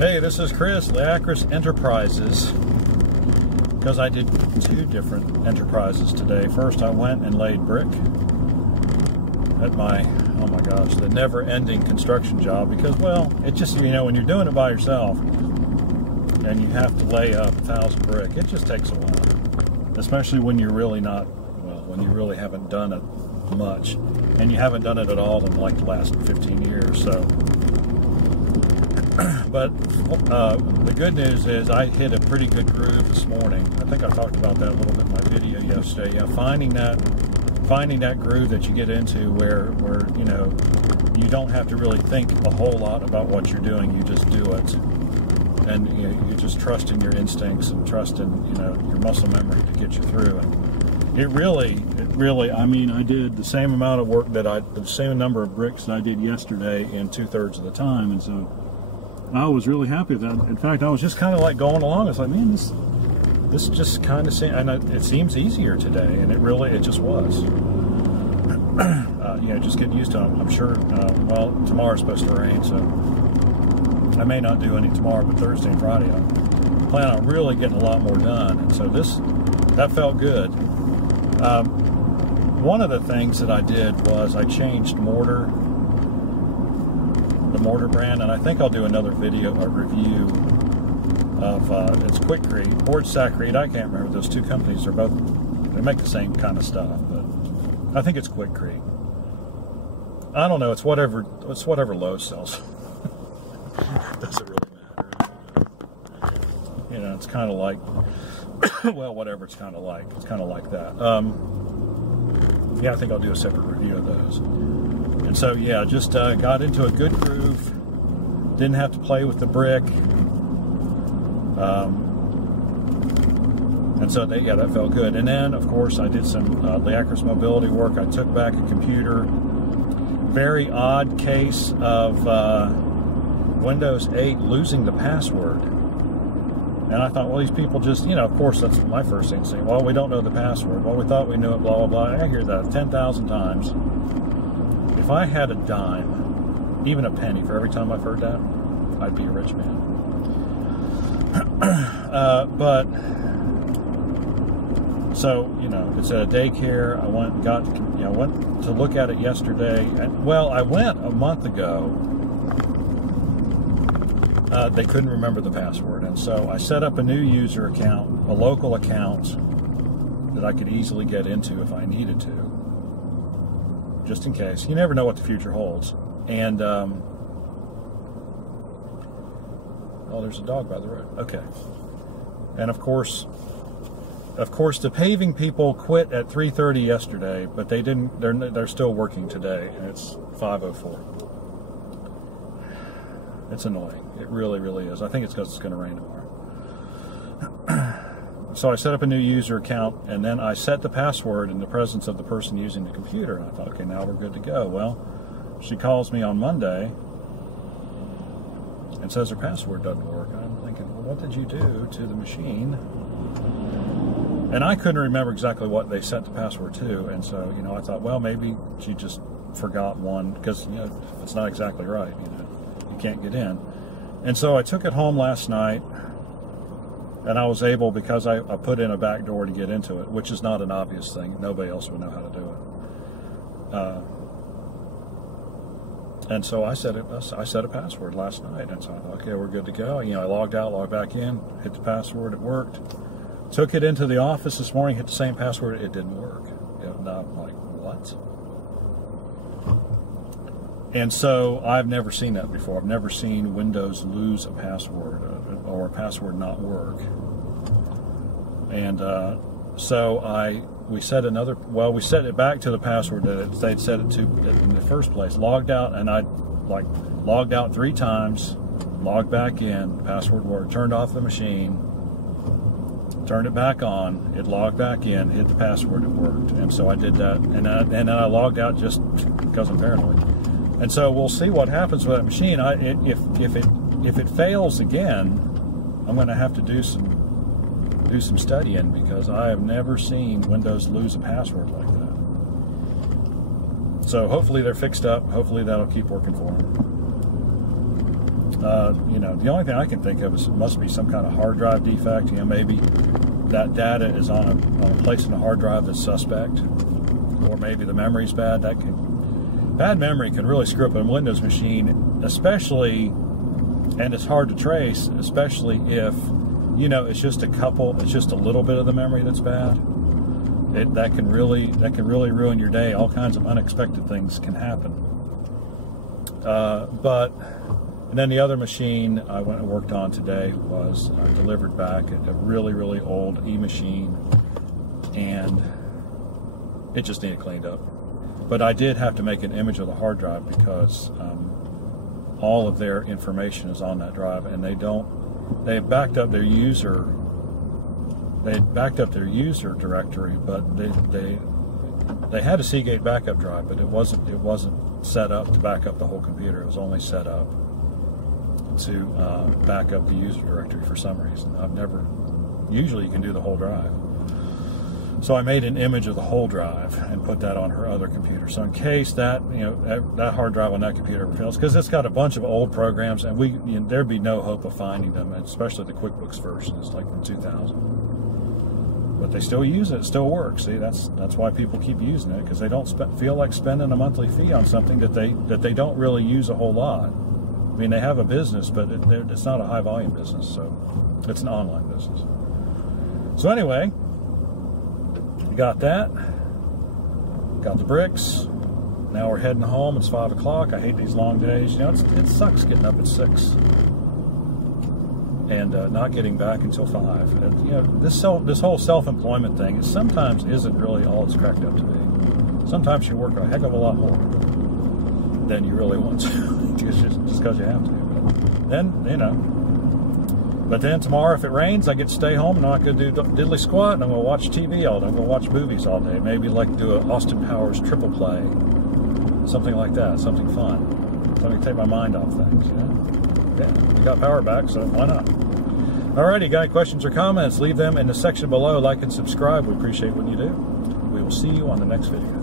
Hey, this is Chris, Liacris Enterprises, because I did 2 different enterprises today. First, I went and laid brick at my, oh my gosh, the never-ending construction job, because, well, it just, you know, when you're doing it by yourself and you have to lay up 1,000 brick, it just takes a while, especially when you're really not, well, when you really haven't done it much, and you haven't done it at all in like the last 15 years, so. But the good news is I hit a pretty good groove this morning. I think I talked about that a little bit in my video yesterday. Yeah, finding that groove that you get into where you know, you don't have to really think a whole lot about what you're doing. You just do it, and you just trust in your instincts and trust in, you know, your muscle memory to get you through. And it really, I mean, I did the same amount of work the same number of bricks that I did yesterday in 2/3 of the time, and so I was really happy with that. In fact, I was just kind of like going along. It's like, man, this just kind of seems, and it seems easier today, and it just was. Yeah, just getting used to it. I'm sure. Well, tomorrow's supposed to rain, so I may not do any tomorrow, but Thursday and Friday I plan on really getting a lot more done, and so that felt good. One of the things that I did was I changed mortar. The mortar brand, and I think I'll do another video or review of it's Quikrete or Sakrete. I can't remember. Those 2 companies are both, they make the same kind of stuff, but I think it's Quikrete. I don't know. It's whatever Lowe's sells. Doesn't really matter. You know, it's kind of like well, whatever it's kind of like. It's kind of like that. Yeah, I think I'll do a separate review of those. And so, yeah, just got into a good groove. Didn't have to play with the brick. And so, yeah, that felt good. And then, of course, I did some Liacris mobility work. I took back a computer. Very odd case of Windows 8 losing the password. And I thought, well, these people just, you know, of course, that's my first thing to say. Well, we don't know the password. Well, we thought we knew it, blah, blah, blah. I hear that 10,000 times. If I had a dime, even a penny for every time I've heard that, I'd be a rich man. But so, you know, it's at a daycare. I went to look at it yesterday. And, well, I went a month ago. They couldn't remember the password, and so I set up a new user account, a local account that I could easily get into if I needed to. Just in case. You never know what the future holds. And, oh, there's a dog by the road. Okay. And of course, the paving people quit at 3:30 yesterday, but they didn't, they're still working today, and it's 5:04. It's annoying. It really, really is. I think it's because it's going to rain tomorrow. So I set up a new user account, and then I set the password in the presence of the person using the computer. And I thought, okay, now we're good to go. Well, she calls me on Monday and says her password doesn't work. I'm thinking, well, what did you do to the machine? And I couldn't remember exactly what they set the password to. And so, you know, I thought, well, maybe she just forgot one, because, you know, it's not exactly right, you know, you can't get in. And so I took it home last night. And I was able, because I put in a back door to get into it, which is not an obvious thing. Nobody else would know how to do it. And so I set a password last night. And so I thought, okay, we're good to go. You know, I logged out, logged back in, hit the password, it worked. Took it into the office this morning, hit the same password, it didn't work. And I'm like, what? And so I've never seen that before. I've never seen Windows lose a password or a password not work. And so we set it back to the password that they'd set it to in the first place. Logged out, and I logged out 3 times, logged back in, password worked, turned off the machine, turned it back on, it logged back in, hit the password, it worked. And so I did that, and then I logged out just because I'm paranoid. And so we'll see what happens with that machine. If it fails again, I'm going to have to do some studying, because I have never seen Windows lose a password like that. So hopefully they're fixed up. Hopefully that'll keep working for them. You know, the only thing I can think of is it must be some kind of hard drive defect. You know, maybe that data is on a place in the hard drive that's suspect, or maybe the memory's bad. Bad memory can really screw up a Windows machine, especially, and it's hard to trace, especially if, you know, it's just a little bit of the memory that's bad. That can really ruin your day. All kinds of unexpected things can happen. And then the other machine I went and worked on today was delivered back a really, really old e-machine, and it just needed cleaned up. But I did have to make an image of the hard drive because all of their information is on that drive, and they backed up their user directory, but they had a Seagate backup drive, but it wasn't set up to back up the whole computer. It was only set up to back up the user directory for some reason. Usually you can do the whole drive. So I made an image of the whole drive and put that on her other computer. So in case that, you know, that hard drive on that computer ever fails, because it's got a bunch of old programs, and there'd be no hope of finding them, especially the QuickBooks version is like from 2000. But they still use it; it still works. See, that's why people keep using it, because they don't feel like spending a monthly fee on something that they don't really use a whole lot. I mean, they have a business, but it's not a high volume business, so it's an online business. So anyway, we got that. Got the bricks. Now we're heading home. It's 5 o'clock. I hate these long days. You know, it sucks getting up at 6 and not getting back until 5. And, you know, this whole self-employment thing, it sometimes isn't really all it's cracked up to be. Sometimes you work a heck of a lot more than you really want to, just because you have to. But then, you know. But then tomorrow, if it rains, I get to stay home and I'm not going to do diddly squat, and I'm going to watch TV all day. I'm going to watch movies all day. Maybe like do an Austin Powers triple play, something like that, something fun, something to take my mind off things. You know? Yeah, we got power back, so why not? Alrighty, got any questions or comments? Leave them in the section below. Like and subscribe. We appreciate what you do. We will see you on the next video.